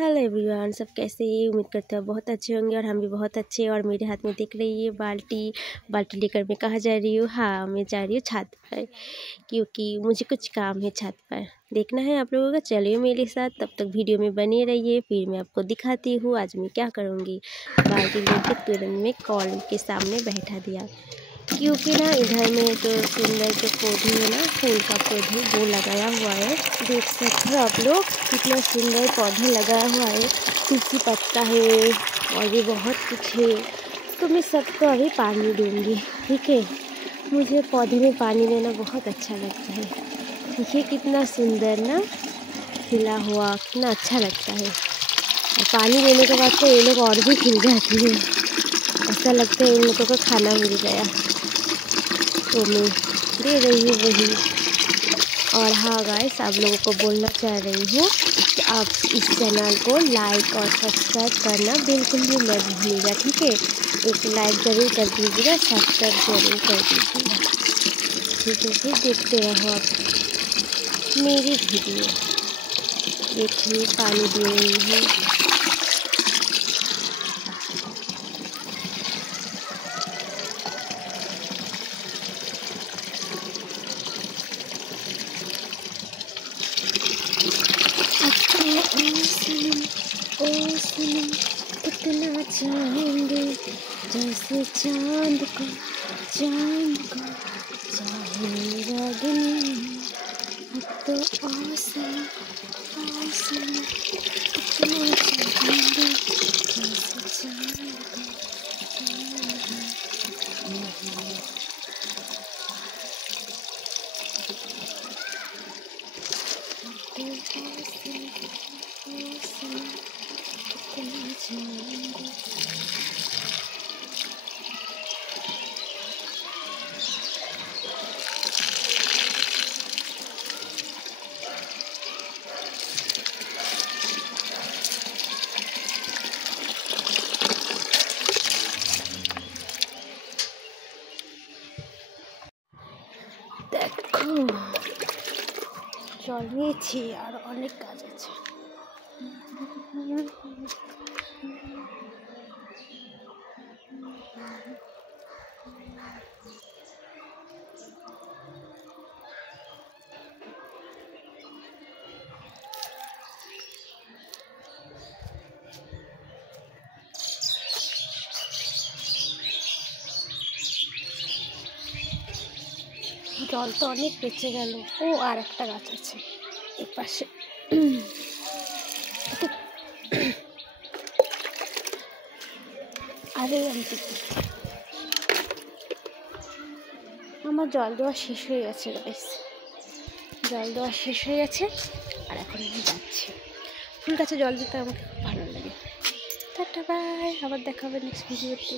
Hello everyone, सब कैसे हैं? उम्मीद करते हैं बहुत अच्छे होंगे और हम भी बहुत अच्छे हैं। और मेरे हाथ में दिख रही है बाल्टी लेकर मैं कहाँ जा रही हूँ? हाँ, मैं जा रही हूँ छत पर, क्योंकि मुझे कुछ काम है छत पर देखना है आप लोगों का। चलिए मेरे साथ, तब तक वीडियो में बने रहिए, फिर मैं आपको दिखाती हूँ आज मैं क्या करूँगी। बाल्टी लेकर तुरंत में कॉल के सामने बैठा दिया, क्योंकि ना इधर में जो सुंदर जो पौधे है ना, फूल का पौधे वो लगाया हुआ है। देख सकते हो आप लोग कितना सुंदर पौधे लगाया हुआ है। तुलसी पत्ता है और ये बहुत कुछ है, तो मैं सबको अभी पानी दूंगी। ठीक है, मुझे पौधे में पानी देना बहुत अच्छा लगता है। देखिए कितना सुंदर ना खिला हुआ, कितना अच्छा लगता है। और पानी देने के बाद तो ये लोग और भी खिल जाती है, ऐसा लगता है इन लोगों को खाना मिल गया, तो मैं दे रही हूँ वही। और हाँ गाइस, आप लोगों को बोलना चाह रही हूँ कि आप इस चैनल को लाइक और सब्सक्राइब करना बिल्कुल भी मत भूलिएगा। ठीक है, एक लाइक ज़रूर कर दीजिएगा, सब्सक्राइब ज़रूर कर दीजिएगा। ठीक है, फिर देखते रहो आप मेरी वीडियो। देखिए पानी दे रही हूँ। ओ सनम कितना चाहेंगे, जैसे चांद को चाहे रागिनी। अब तो ओ सनम कितना चाहेंगे, जैसे चांद को দেখো চলিয়েছি আর অনেক কাজ আছে। জল তো অনেক বেঁচে গেল। ও আর একটা গাছ আছে এর পাশে। আরে আমার জল দেওয়া শেষ হয়ে গেছে গাইস, জল দেওয়া শেষ হয়ে গেছে। আর এখন আমি যাচ্ছি। ফুল গাছে জল দিতে আমাকে খুব ভালো লাগে। টাটা বাই, আবার দেখা হবে নেক্সট ভিডিওতে।